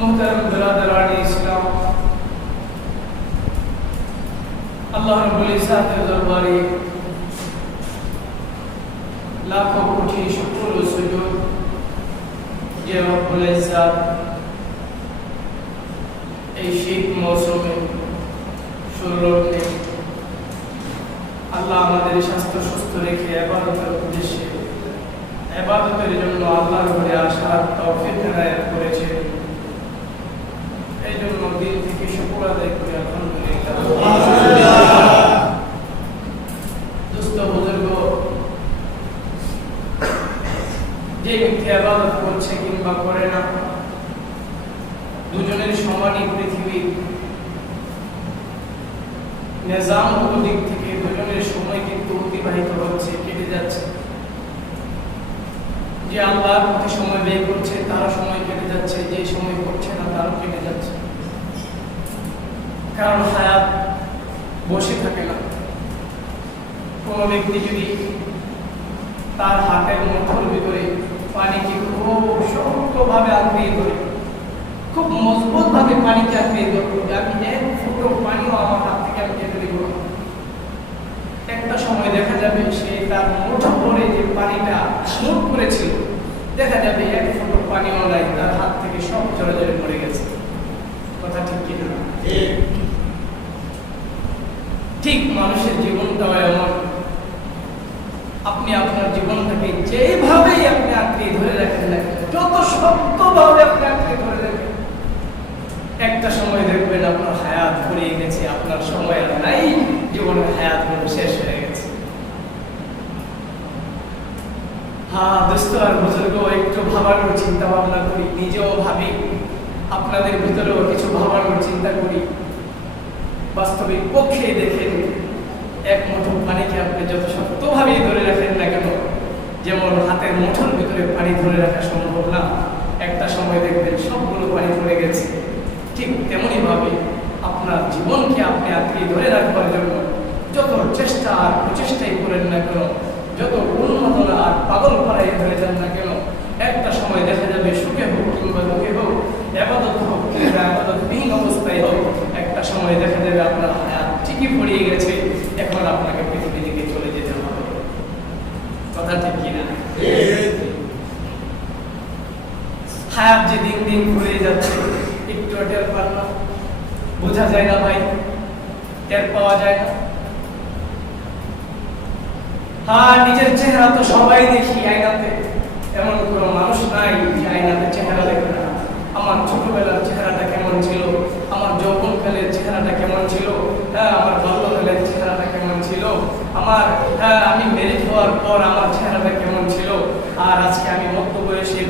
मोहतरम बिरादरान इस्लाम, अल्लाह रब्बुल इज्जत के दरबारे लाखों कोटि शुक्र व सुजूद যে রব্বুল ইজ্জত এই শীত মৌসুমে সুরলগ্নে আল্লাহ আমাদের স্বাস্থ্য সুস্থ রেখে ইবাদতের উদ্দেশ্যে ইবাদতের জন্য আল্লাহর ঘরে আসার তৌফিক এনায়েত করেছেন। এই জন্য দিল থেকে শুকর আদায় করি আলহামদুলিল্লাহ। দোস্ত বুজুর্গ, যে ব্যক্তি ইবাদত করছে কিংবা করে না, দুজনের সমানই পৃথিবীর নিজামগত দিক থেকে দুজনের সময় কিন্তু অতিবাহিত হচ্ছে, কেটে যাচ্ছে। যে আল্লাহর প্রতি সময় ব্যয় করছে তারও সময় কেটে যাচ্ছে, যে সময় করছে না তারও কেটে যাচ্ছে। কারণ হায়াত বসে থাকে না। কোনো ব্যক্তি যদি তার হাতের মুঠোর ভিতরে পানিকে খুব শক্তভাবে আঁকড়িয়ে ধরে, খুব মজবুত ভাবে পানিকে আঁকড়িয়ে ধরবে, আমি এক ফুটো পানিও আমার হাত থেকে আমি কেটে দিব না। একটা সময় দেখা যাবে সে তার মুঠো ভরে যে পানিটা মুঠ করেছিল, দেখা যাবে এক ফুটো পানিও নাই, তার হাত থেকে সব ঝরে ঝরে পড়ে গেছে। কথা ঠিক কিনা? ঠিক মানুষের জীবনটাও এমন। আপনি আপনার জীবনটাকে যেভাবেই আপনি আঁকড়িয়ে ধরে রাখেন না, যত শক্তভাবে আপনি আঁকড়িয়ে ধরে রাখেন, একটা সময় দেখবেন আপনার হায়াত ফুরিয়ে গেছে, আপনার সময় আর নাই, জীবনের হায়াত শেষ হয়ে গেছে। হ্যাঁ দোস্ত আর বুজুর্গ, একটু ভাবানোর চিন্তা ভাবনা করি, নিজেও ভাবি, আপনাদের ভিতরেও কিছু ভাবানোর চিন্তা করি। বাস্তবিক পক্ষে দেখেন, এক মুঠো পানিকে আপনি যত শক্তভাবে ধরে রাখেন না কেন, যেমন হাতের মুঠোর ভিতরে পানি ধরে রাখা সম্ভব না, একটা সময় দেখবেন সবগুলো পানি পড়ে গেছে। ঠিক তেমনি ভাবে আপনার জীবনকে আপনি আঁকড়িয়ে ধরে রাখবার জন্য যত চেষ্টা আর প্রচেষ্টাই করেন না কেন, যত উন্মাদনা আর পাগল পাড়ায় ধরে যান না কেন, একটা সময় দেখা যাবে সুখে হোক কিংবা দুঃখে হোক, ইবাদত হোক কিংবা ইবাদতবিহীন অবস্থায় হোক, একটা সময় দেখা যাবে আপনার হায়াত ঠিকই ফুরিয়ে গেছে, এখন আপনাকে পৃথিবী থেকে চলে যেতে হবে। কথা ঠিক কিনা? হায়াত যে দিন দিন ফুরিয়ে যাচ্ছে, একটু টের পান না, বোঝা যায় না ভাই, টের পাওয়া যায় না। হ্যাঁ, নিজের চেহারা তো সবাই দেখি আয়নাতে, এমন কোনো মানুষ নাই যে আয়নাতে চেহারা দেখে না। আমার ছোটবেলার চেহারাটা কেমন ছিল, আমার যৌবনকালের চেহারাটা কেমন ছিল, হ্যাঁ আমার বাল্যকালের চেহারাটা কেমন ছিল, আমার আমি ম্যারেজ হওয়ার পর আমার চেহারাটা কেমন ছিল, আর আজকে আমি মধ্য বয়সে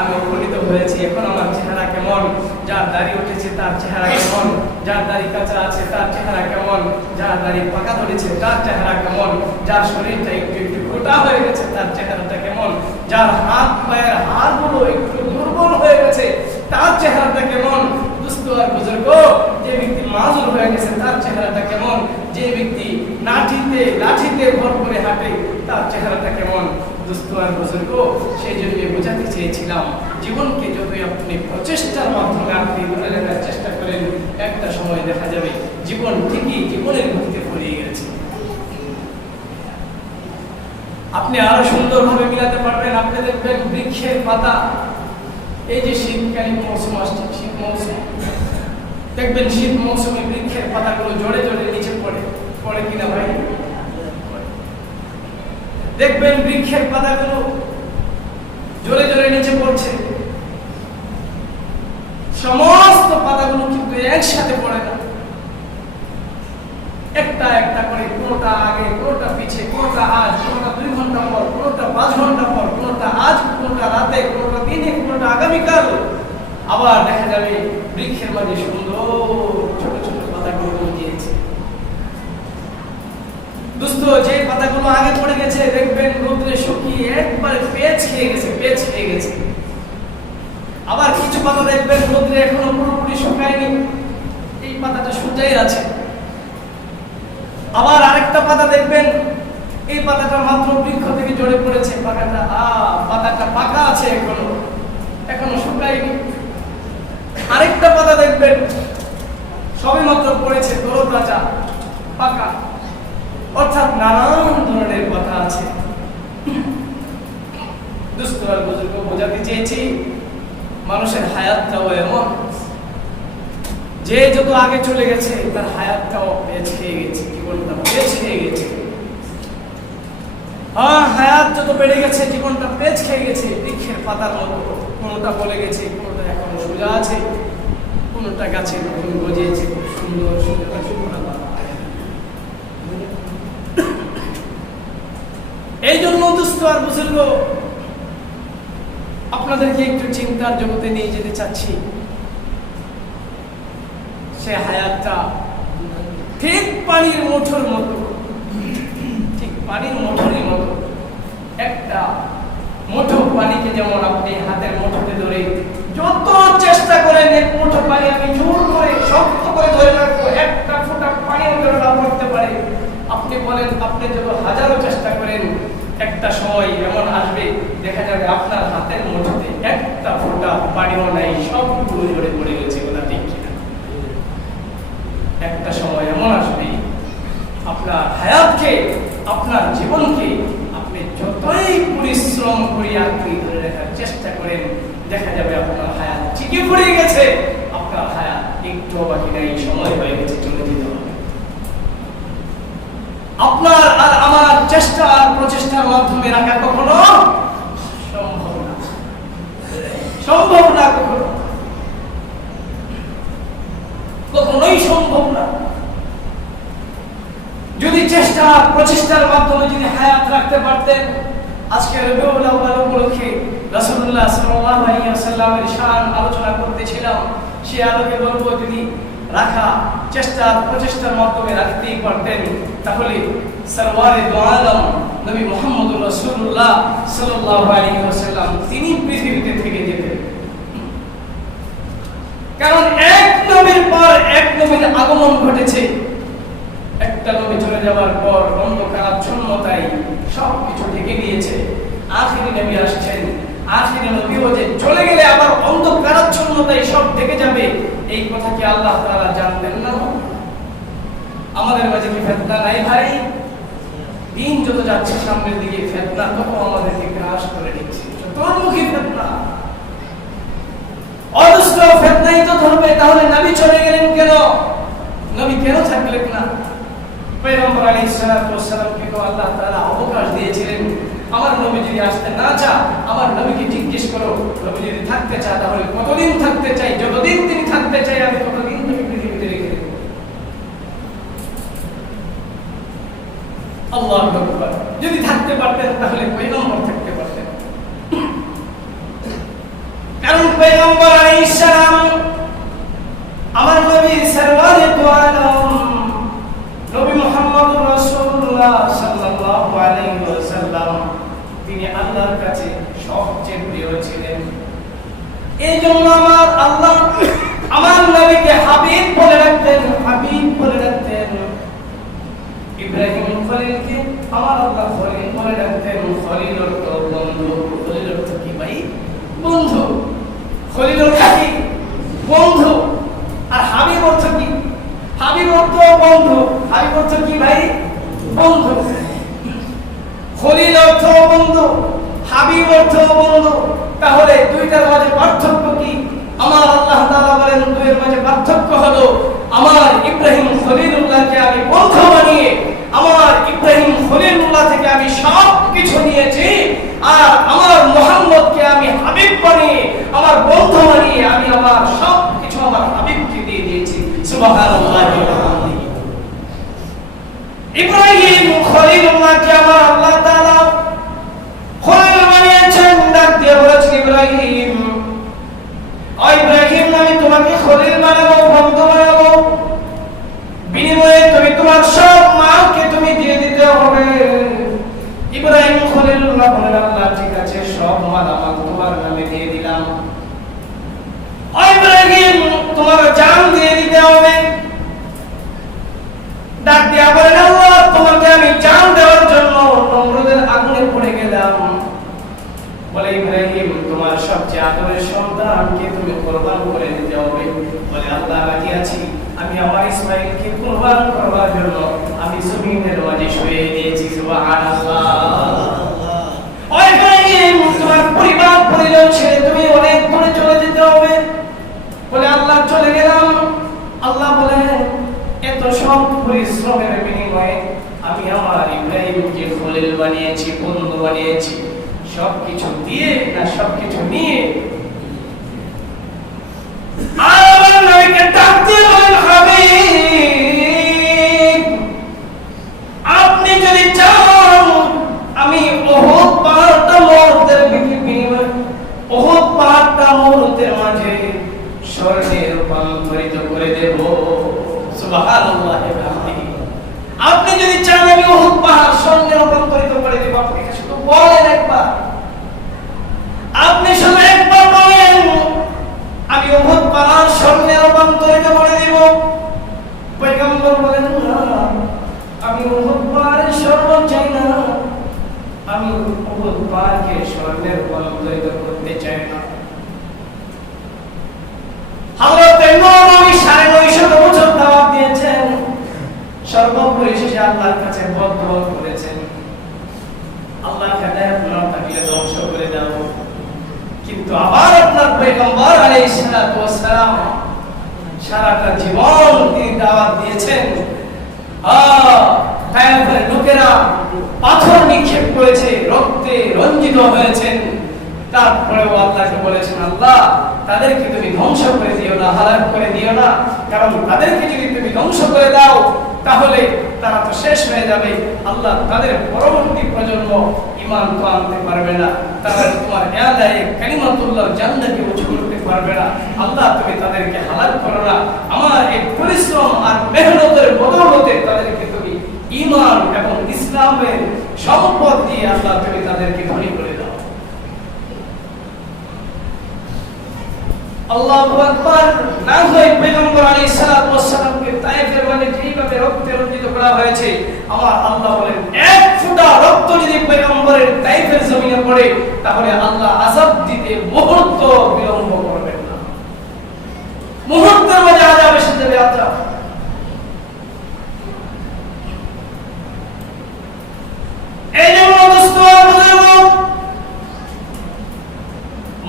আমি উপনীত হয়েছি, এখন আমার চেহারা কেমন, যার দাড়ি উঠেছে তার চেহারা কেমন, যার দাড়ি কাঁচা আছে তার চেহারা কেমন, যার দাড়ি পাকা ধরেছে তার চেহারা কেমন, যার শরীরটা একটু একটু গোটা হয়ে গেছে তার চেহারাটা কেমন, যার হাত পায়ের হাড়গুলো একটু দুর্বল হয়ে গেছে তার চেহারাটা কেমন। দুস্থ আর বুজুর্গ, যে ব্যক্তি মাজুর হয়ে গেছে তার চেহারাটা কেমন, যে ব্যক্তি লাঠিতে ভর করে হাঁটে তার চেহারাটা কেমন। দুস্থ আর বুজুর্গ, সেই জন্য বোঝাতে চেয়েছিলাম, জীবনকে যতই আপনি প্রচেষ্টার মাধ্যমে আপনি ধরে রাখার চেষ্টা করেন, একটা সময় দেখা যাবে জীবন ঠিকই জীবনের গতিতে ফুরিয়ে গেছে। আপনি আরো সুন্দরভাবে মিলাতে পারবেন। আপনি দেখবেন বৃক্ষের পাতা, এই যে শীতকালীন মৌসুম আসছে, শীত মৌসুম, দেখবেন শীত মৌসুমে বৃক্ষের পাতাগুলো জড়ে জড়ে নিচে পড়ে কিনা ভাই? দেখবেন বৃক্ষের পাতাগুলো জড়ে জড়ে নিচে পড়ছে, সমস্ত পাতাগুলো কিন্তু একসাথে পড়ে না, একটা একটা করে, কোনটা আগে কোনটা পিছে, কোনটা আজ, কোনটা 2 ঘন্টা পর, কোনটা 5 ঘন্টা পর, কোনটা আজ, কোনটা রাতে, কোনটা দিনে, কোনটা আগামীকাল। আবার দেখা যাবে বৃক্ষের মাঝে সুন্দর ছোট ছোট পাতাগুলো গজিয়েছে। দোস্ত, যে পাতাগুলো আগে পড়ে গেছে দেখবেন রোদে শুকিয়ে একবারে পেঁচ খেয়ে গেছে। আবার কিছু পাতা দেখবেন রোদে এখনো পুরোপুরি শুকায়নি, এই পাতাটা শুকিয়ে আছে। আবার আরেকটা পাতা দেখবেন এই পাতাটা মাত্র বৃক্ষ থেকে ঝরে পড়েছে, পাতাটা পাকা আছে, এখনো শুকায়নি। দেখবেন সবে মাত্র পড়েছে তরতাজা পাকা, অর্থাৎ নানান ধরনের কথা আছে। দোস্ত আর বুজুর্গ বোঝাতে চেয়েছি মানুষের হায়াতটাও এমন যে যত আগে চলে গেছে তার হায়াতটাও পেছ খেয়ে গেছে, জীবনটা পেছ খেয়ে গেছে। হায়াত যত বেড়ে গেছে জীবনটা পেছ খেয়ে গেছে, বৃক্ষের পাতার মতো, কোনোটা বলে গেছে, কোনোটা এখনো সোজা আছে, কোনোটা গাছে নতুন গজিয়েছে, খুব সুন্দর সুন্দর। এই জন্য দোস্ত আর বুজুর্গ আপনাদেরকে একটু চিন্তার জগতে নিয়ে যেতে চাচ্ছি। সে হায়াতটা ঠিক পানির মোটর মতো, ঠিক পানির মোটরের মতো। একটা মুঠো পানিকে যেমন আপনি হাতের মুঠোতে ধরে যত চেষ্টা করেন এক মুঠো পানি আমি জোর করে শক্ত করে ধরে রাখবো, একটা ফোঁটা পানি ধরে না পড়তে পারে। আপনি বলেন আপনি যত হাজারো চেষ্টা করেন, একটা সময় এমন আসবে দেখা যাবে আপনার হাতের মুঠোতে একটা ফোঁটা পানিও নাই, সবগুলো ঝরে পড়ে গেছে। ওটা ঠিক কিনা? একটা সময় এমন আসবে আপনার হায়াতকে, আপনার জীবনকে আপনি যতই পরিশ্রম করে আঁকড়ে ধরে রাখার চেষ্টা করেন, দেখা যাবে আপনার হায়াত ঠিকই পড়ে গেছে, আপনার হায়াত একটু বাকি নাই, সময় হয়ে গেছে, চলে যেতে হবে। আপনার আর আমার চেষ্টা আর প্রচেষ্টার মাধ্যমে রাখা কখনো সম্ভব না, সম্ভব না, কখনোই সম্ভব না। যদি চেষ্টা প্রচেষ্টার মাধ্যমে যদি হায়াত রাখতে পারতেন, আজকে রবিউল আউয়াল উপলক্ষে রাসূলুল্লাহ সাল্লাল্লাহু আলাইহি ওয়াসাল্লামের শান আলোচনা করতেছিলাম। সে আলোকে বলবো যদি রাখা চেষ্টা প্রচেষ্টার মাধ্যমে রাখতেই পারতেন, তাহলে সরওয়ারে দু আলম নবী মুহাম্মদুর রাসূলুল্লাহ সাল্লাল্লাহু আলাইহি ওয়াসাল্লাম তিনি পৃথিবীতে থেকে যেতেন। কারণ এক নবীর পর এক নবীর আগমন ঘটেছে। একটা নবী চলে যাওয়ার পর অন্ধকারাচ্ছন্নতায় সবকিছু ঢেকে দিয়েছে। আখিরি নবী আসছেন, আখিরি নবীও যে চলে গেলে আবার অন্ধকারাচ্ছন্নতায় সব ঢেকে যাবে, এই কথা কি আল্লাহ তাআলা জানতেন না? আমাদের মাঝে কি ফিতনা নাই ভাই? দিন যত যাচ্ছে সামনের দিকে ফিতনা তত আমাদেরকে গ্রাস করে নিচ্ছে, চতুর্মুখী ফিতনা। অদুষ্ট ফিতনাই তো ধরবে, তাহলে নবী চলে গেলেন কেন? নবী কেন থাকলেন না? পয়গম্বর আলাইহিস সালাতু ওয়াস সালামকে তো আল্লাহ তাআলা অবকাশ দিয়েছিলেন। আমার নবী যদি আসতে না চায়, আমার নবীকে জিজ্ঞেস করো, নবী যদি থাকতে চায় তাহলে কতদিন থাকতে চাই, যতদিন তিনি থাকতে চাই আমি ততদিন তুমি পৃথিবীতে রেখে দেব। আল্লাহু আকবার। যদি থাকতে পারতেন তাহলে পয়গম্বর থাকতে পারতেন। কারণ পয়গম্বর আলাইহিস সালাম আমার নবী সরওয়ারে দু আলম নবী মুহাম্মদুর রাসূলুল্লাহ সাল্লাল্লাহু আলাইহি ওয়াসাল্লাম, তিনি আল্লাহর কাছে সবচেয়ে প্রিয় ছিলেন। এইজন্য আমার আল্লাহ আমার নবীকে হাবিব বলে রাখতেন, হাবিব বলে রাখতেন। ইব্রাহিম খলিলকে আমার আল্লাহ খলিল বলে রাখতেন। খলিল অর্থ বন্ধু। খলিল অর্থ কি ভাই? বন্ধু। খলিল অর্থ কি? বন্ধু। আর হাবিব অর্থ কি? হাবিব অর্থ বন্ধু। হাবিব অর্থ কি ভাই? বন্ধু। খলিল অর্থ বন্ধু, হাবিব অর্থ বন্ধু। তাহলে দুইটার মাঝে পার্থক্য কি? আমার আল্লাহ তাআলা বলেন দুইয়ের মাঝে পার্থক্য হলো আমার ইব্রাহিম খলিলুল্লাহকে আমি বন্ধু বানিয়ে, আমার ইব্রাহিম খলিলুল্লাহ থেকে আমি সব কিছু নিয়েছি, আর আমার মুহাম্মদকে আমি হাবিব বানিয়ে, আমার বন্ধু বানিয়ে আমি আমার সব কিছু আমার হাবিবকে দিয়ে দিয়েছি। সুবহানাল্লাহ। ইব্রাহিম খলিলুল্লাহকে আমার আল্লাহ তাআলা খলিল বানিয়েছেন। ডাক দিয়ে বলেছেন ইব্রাহিম, ও ইব্রাহিম আমি তোমাকে খলিল বানাবো, বন্ধু বানাবো, বিনিময়ে তুমি তোমার সব মালকে তুমি দিয়ে দিতে হবে। ইব্রাহিম খলিলুল্লাহ বলেন আল্লাহ ঠিক আছে, সব মাল আমার তোমার নামে দিয়ে দিলাম। ও ইব্রাহিম তোমার জান দিয়ে দিতে হবে। ডাক দিয়া বলেন আল্লাহ তোমাকে আমি জান দেওয়ার জন্য নমরুদের আগুনে পড়ে গেলাম। বলে ইব্রাহিম তোমার সবচেয়ে আদরের সন্তানকে তুমি কুরবান করে দিতে হবে। বলে আল্লাহ দিয়েছি, আমি আমার ইসমাঈলকে কুরবান করার জন্য আমি জমিনের মাঝে শুয়ে দিয়েছি। সুবহানাল্লাহ। ওইখানে গিয়ে তোমার পরিবার পরিজন ছেড়ে তুমি অনেক দূরে চলে যেতে হবে বলে আল্লাহ চলে গেলাম। আল্লাহ বলেন এত সব পরিশ্রমের বিনিময়ে আমি আমার ইব্রাহিমকে খলিল বানিয়েছি, বন্ধু বানিয়েছি, সবকিছু দিয়ে না সবকিছু নিয়ে। আর আমার নবীকে ডাক দিয়ে বলেন, হাবিব আপনি যদি চান আমি উহুদ পাহাড়টা মুহূর্তের বিনিময়ে, উহুদ পাহাড়টা মুহূর্তের মাঝে স্বর্ণে রূপান্তরিত করে দেব। সুবহানাল্লাহ। আপনি যদি চান আমি উহুদ পাহাড় স্বর্ণে রূপান্তরিত করে দেব, আপনি শুধু বলেন একবার, আপনি শুধু একবার বলেন আমি উহুদ পাহাড় স্বর্ণে রূপান্তরিত করে দেব। পয়গম্বর বলেন না, আমি উহুদ পাহাড়ের স্বর্ণ চাই না, আমি উহুদ পাহাড়কে স্বর্ণে রূপান্তরিত করতে চাই না। হযরত নবী 950 বছর দাওয়াত দিয়েছেন, সর্বোপরি শেষে আল্লাহর কাছে বদদোয়া করেছেন, আল্লাহ হেদায়েত না থাকলে ধ্বংস করে দাও। কিন্তু আবার আপনার পয়গম্বর আলাইহিস সালাতু ওয়াস সালাম সারাটা জীবন তিনি দাওয়াত দিয়েছেন। কায়াফের লোকেরা পাথর নিক্ষেপ করেছে, রক্তে রঞ্জিত হয়েছেন, তারপরেও আল্লাহকে বলেছেন আল্লাহ তাদেরকে তুমি ধ্বংস করে দিও না, হালাক করে দিও না, কারণ তাদেরকে যদি তুমি ধ্বংস করে দাও তাহলে তারা তো শেষ হয়ে যাবে। আল্লাহ তাদের পরবর্তী প্রজন্ম ঈমান তো আনতে পারবে না, তারা তোমার ইয়াদায়ে কালিমাতুল্লাহ জান্নাতে উঁচু করতে পারবে না। আল্লাহ তুমি তাদেরকে হালাক করো না, আমার এই পরিশ্রম আর মেহনতের বদৌলতে তাদেরকে তুমি ঈমান এবং ইসলামের সম্পদ দিয়ে আল্লাহ তুমি তাদেরকে ধনী করে দাও। আল্লাহু আকবার। না হয় পয়গম্বর আলাইহিস সালাতু ওয়াস সালামকে তায়েফের মানে যেভাবে রক্তে রঞ্জিত করা হয়েছে, আমার আল্লাহ বলেন এক ফোঁটা রক্ত যদি পয়গম্বরের তায়েফের জমিনে পড়ে তাহলে আল্লাহ আযাব দিতে মুহূর্ত বিলম্ব করবেন না, মুহূর্তের মধ্যে আযাব এসে যাবে। আযাব এই জন্য দোস্ত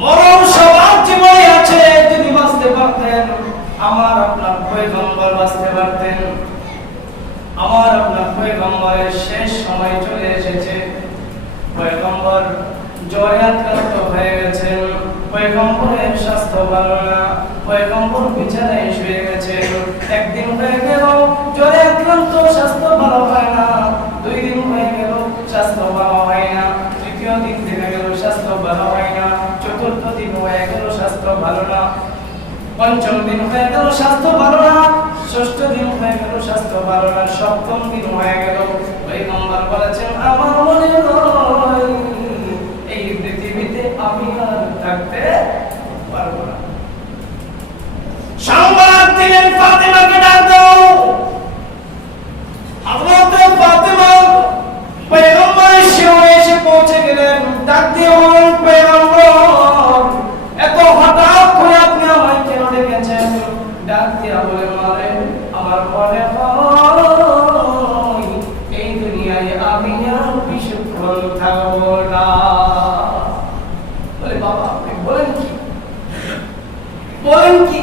মরণ সবার জীবনে আছে, যদি বাঁচতে পারতেন আমার আপনার পয়গম্বর বাঁচতে পারতেন। আমার আপনার পয়গম্বরের শেষ সময় চলে এসেছে, পয়গম্বর জ্বরে আক্রান্ত হয়ে গেছেন, পয়গম্বরের স্বাস্থ্য ভালো না, পয়গম্বর বিছানায় শুয়ে গেছেন। একদিন হয়ে গেল জ্বরে আক্রান্ত, স্বাস্থ্য ভালো হয় না, 2 দিন হয়ে গেল স্বাস্থ্য ভালো হয় না, তৃতীয় দিন থেকে গেল স্বাস্থ্য ভালো হয় না, চতুর্থ দিন হয়ে গেল স্বাস্থ্য ভালো না, পঞ্চম দিন হয়ে গেল স্বাস্থ্য ভালো না, ষষ্ঠ দিন হয়ে গেল স্বাস্থ্য ভালো না, সপ্তম দিন হয়ে গেল। পয়গম্বর বলেছেন আমার মনে হয় এই পৃথিবীতে আমি আর থাকতে পারবো না। সংবাদ দিলেন ফাতেমাকে ডাক দাও। হযরত ফাতেমা পয়গম্বরের সামনে এসে পৌঁছে গেলেন, ডাক দিয়ে বলেন পয়গম্বর এত হঠাৎ করে আপনি আমায় কেন ডেকেছেন? ডাক দিয়ে বলে মারে আমার মনে হয় এই দুনিয়ায় আমি আর বেশিক্ষণ থাকবো না। বলে বাবা আপনি বলেন কি, বলেন কি?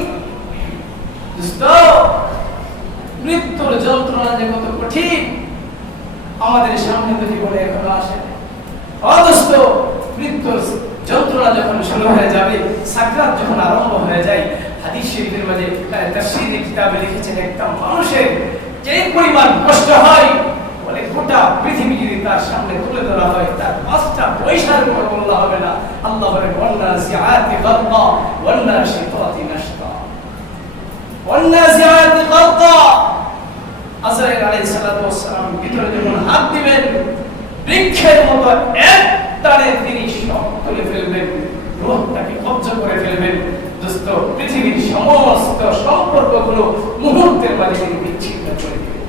দোস্ত মৃত্যুর যন্ত্রণা যে কত কঠিন আমাদের সামনে তো জীবনে এখনো আসে। অদোস্ত মৃত্যুর যন্ত্রণা যখন শুরু হয়ে যাবে, সাকরাত যখন আরম্ভ হয়ে যায়, হাদিস শরীফের মাঝে তাফসীরের কিতাবে লিখেছেন একটা মানুষের যে পরিমাণ কষ্ট হয় বলে গোটা পৃথিবী যদি তার সামনে তুলে ধরা হয় তার 5টা পয়সার কোনো মূল্য হবে না। আল্লাহ বলেন ওয়ান্নাজিআতি গারকা ওয়ান্নাশিতাতি নাশতা ওয়ান্নাজিআতি গারকা। আজরাইল আলাইহিস সালাতু ওয়াস সালাম ভিতরে যখন হাত দিবেন বৃক্ষের মতো এক টানে তিনি সব তুলে ফেলবেন, রূহটাকে কবজা করে ফেলবেন। দোস্ত পৃথিবীর সমস্ত সম্পর্কগুলো মুহূর্তের মাঝে তিনি বিচ্ছিন্ন করে দিবেন।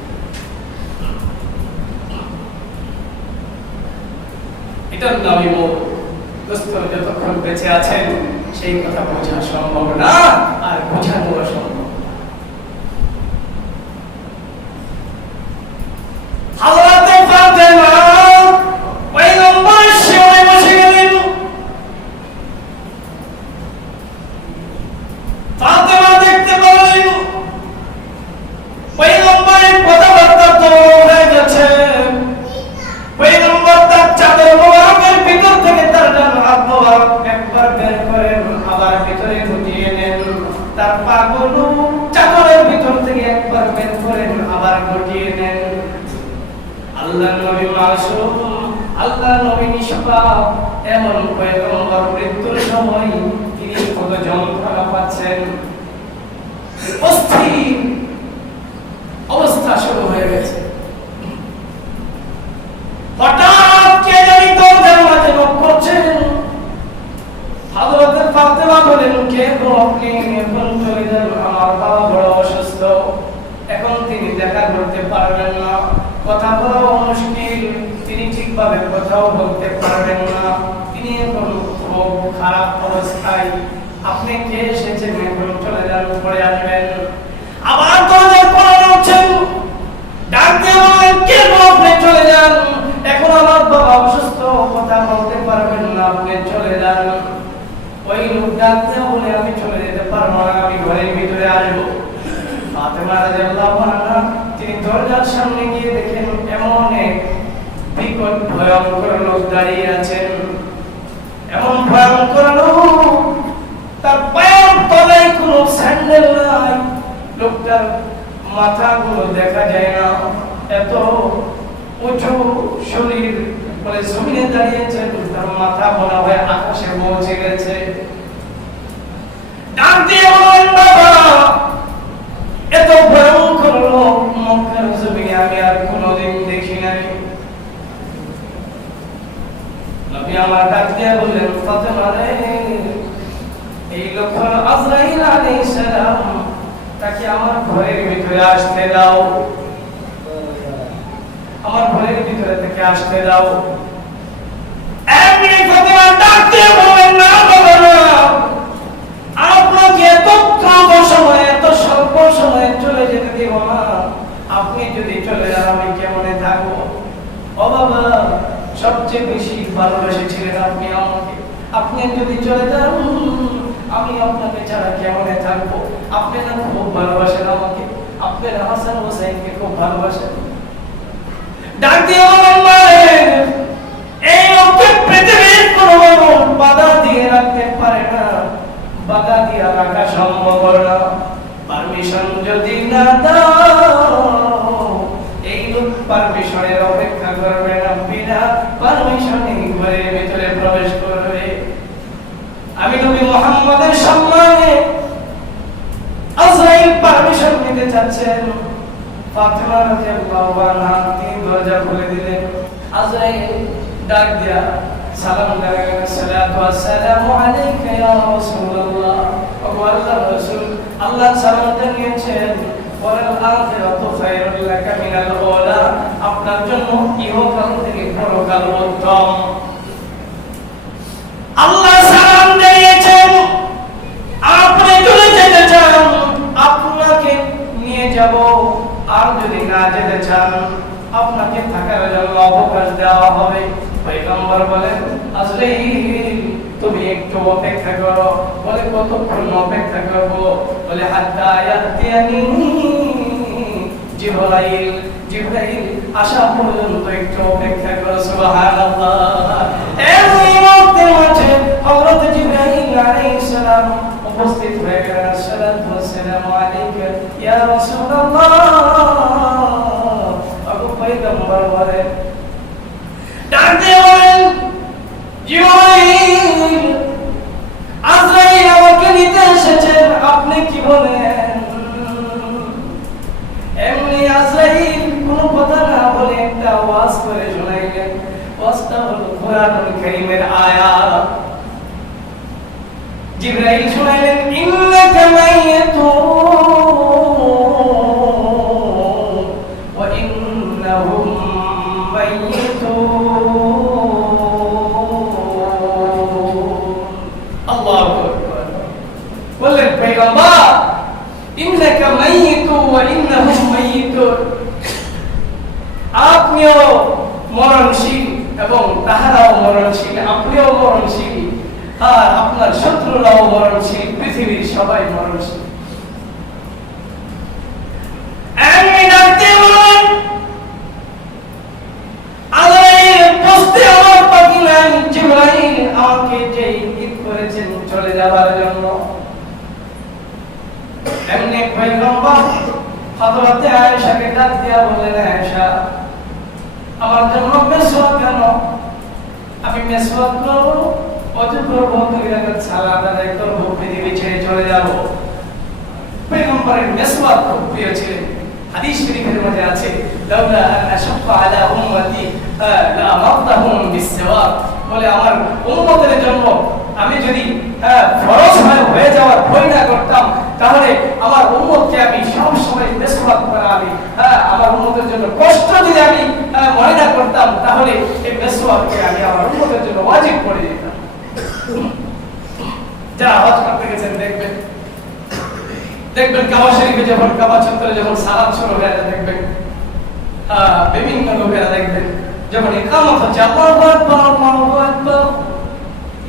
এটার নামই মৌত। দোস্ত যতক্ষণ বেঁচে আছেন সেই কথা বোঝা সম্ভব না, আর বোঝানো সম্ভব না। তার পাগুলো চাদরের ভিতর থেকে একবার বের করেন, আবার গুটিয়ে নেন। আল্লাহ নবী মাসুম, আল্লাহ নবী নিষ্পাপ, এমন পয়গম্বর মৃত্যুর সময় তিনি কত যন্ত্রণা পাচ্ছেন, অস্থির অবস্থা শুরু হয়ে গেছে। হঠাৎ কে জানি দরজার মাঝে নক করছেন। হযরত ফাতেমা বলেন, কে গো আপনি? এখন চলে যান, আমার বাবা বড় অসুস্থ, এখন তিনি দেখা করতে পারবেন না, কথা বলাও মুশকিল, তিনি ঠিকভাবে কথাও বলতে পারবেন না, তিনি এখন খুব খারাপ অবস্থায়, আপনি কে এসেছেন, এখন চলে যান, পরে আসবেন। আবার দরজার পরে উঠছেন, ডাক দিয়ে বলেন, কে গো আপনি? চলে যান, এখন আমার বাবা অসুস্থ, কথা বলতে পারবেন না, আপনি চলে যান। ওই লোক ডাক দিয়ে বলে, আমি চলে যেতে পারবো না, আমি ঘরের ভিতরে আসবো। ফাতেমা রাদিয়াল্লাহু আনহা তিনি দরজার সামনে গিয়ে দেখেন এমন এক বিকট ভয়ঙ্কর লোক দাঁড়িয়ে আছেন। এমন ভয়ঙ্কর লোক, তার পায়ের তলায় কোনো স্যান্ডেল নাই, লোকটার মাথাগুলো দেখা যায় না, এত উঁচু শরীর, বলে জমিনে দাঁড়িয়েছে, তার মাথা মনে হয় আকাশে পৌঁছে গেছে। ডাক দিয়ে বলেন, বাবা, এত ভয়ঙ্কর লোক মক্কার জমিনে আমি আর কোনোদিন দেখি নাই। নবী আমার ডাক দিয়ে বললেন, ফাতেমা রে, এই লোক হলো আজরাইল আলাইহিস সালাম, তাকে আমার ঘরের ভিতরে আসতে দাও, আমার ঘরের ভিতরে থেকে আসতে দাও। এমনি ফাতেমা ডাক দিয়ে বললেন, না বাবা না, আপনাকে এত কম সময়, এত স্বল্প সময়ে চলে যেতে দেব না, আপনি যদি চলে যান আমি কেমনে থাকবো? ও বাবা, সবচেয়ে বেশি ভালোবেসেছিলেন আপনি আমাকে, আপনি যদি চলে যান আমি আপনাকে ছাড়া কেমনে থাকবো? আপনি না খুব ভালোবাসেন আমাকে, আপনি হাসান হোসেনকে খুব ভালোবাসেন। ডাক দিয়ে বলেন, এই লোককে পৃথিবীর কোনো মানুষ বাধা দিয়ে রাখতে পারে না, বাধা দিয়ে রাখা সম্ভব না, পারমিশন যদি না দাও এই লোক পারমিশনের অপেক্ষা করবে না, বিনা পারমিশনে ঘরের ভিতরে প্রবেশ করবে। আমি নবী মুহাম্মদের সম্মানে আজরাইল পারমিশন নিতে চাচ্ছেন। ফাতেমা রাদিয়াল্লাহু আনহা তিনি দরজা খুলে দিলেন। আজরাইল ডাক দিয়া সালাম দেন, সালাতু ওয়াসসালামু আলাইকা ইয়া রাসূলুল্লাহ, ও আল্লাহর রাসূল, আল্লাহ সালাম জানিয়েছেন, ওয়াল আখিরাতু খায়রুল লাকা মিনাল উলা, আপনার জন্য ইহকাল থেকে পরকাল উত্তম। আল্লাহ সালাম জানিয়েছেন, আপনি চলে যেতে চান আপনাকে নিয়ে যাব, আর যদি না যেতে চান আপনাকে থাকার জন্য অবকাশ দেওয়া হবে। পয়গম্বর বলেন, আজরাইল তুমি একটু অপেক্ষা করো। বলে, কতক্ষণ অপেক্ষা করব? বলে, হাত্তা ইয়াতিয়ানি জিবরাইল, জিবরাইল আসা পর্যন্ত একটু অপেক্ষা করো। সুবহানাল্লাহ। এই মুহূর্তে মাঝে হযরত জিবরাইল আলাইহিস সালাম উপস্থিত হয়ে গেলেন। আসসালাতু ওয়াসসালামু আলাইকা ইয়া রাসূলুল্লাহ। আবু পয়গম্বর বলেন, ডাক দিয়ে বলেন, জিবরাইল, আজরাইল আমাকে নিতে এসেছেন, আপনি কি বলেন? এমনি আজরাইল কোনো কথা না বলে একটা ওয়াজ করে শোনাইলেন। ওয়াজটা হলো কোরআনুল কারীমের আয়াত। জিবরাইল শোনাইলেন, ইন্নাকা মাইয়াতুন ওয়া ইন্নাহুম মাইয়াতুন। আল্লাহু আকবার। বললেন, পয়গম্বর, ইন্নাকা মাইয়াতুন ওয়া ইন্নাহুম মাইয়াতুন, আপনিও মরণশীল এবং তাহারাও মরণশীল, আপনিও মরণশীল, আর আপনার শত্রুরাও মরণশীল, পৃথিবীর সবাই মরণশীল। আমি ডাকতে বলেন, আজরাইল বসতে আমার বাকি নাই, জিবরাইল আমাকে যে ইঙ্গিত করেছেন চলে যাবার জন্য, এমনি পয়গম্বর হযরত আয়েশাকে ডাক দিয়া বললেন, আয়েশা আমার জন্য মেসওয়াক কেন? আমি মেসওয়াক করব, অজু করব, 2 রাকাত সালাত আদায় করব, পৃথিবী ছেড়ে চলে যাব। পয়গম্বরের মেসওয়াক খুব প্রিয় ছিলেন। হাদিস শরীফের মধ্যে আছে, লাউলা আন আশফা আলা উম্মতি লা আমারতুহুম বিসওয়াক, বলে আমার উম্মতের জন্য আমি যদি ফরজ হয়ে যাওয়ার ভয় না করতাম, তাহলে আমার উম্মতকে আমি সব সময় মেসওয়াক করাবি। আমার উম্মতের জন্য কষ্ট যদি আমি মনে না করতাম, তাহলে এই মেসওয়াককে আমি আমার উম্মতের জন্য ওয়াজিব করে দিতাম। যারা হজ করতে গেছেন দেখবেন কাবা শরীফে যখন কাবা চত্বরে যখন সালাত শুরু হয়ে যায়, দেখবেন বিভিন্ন লোকেরা দেখবেন যখন ইকামত হচ্ছে, আল্লাহু আকবার আল্লাহু আকবার,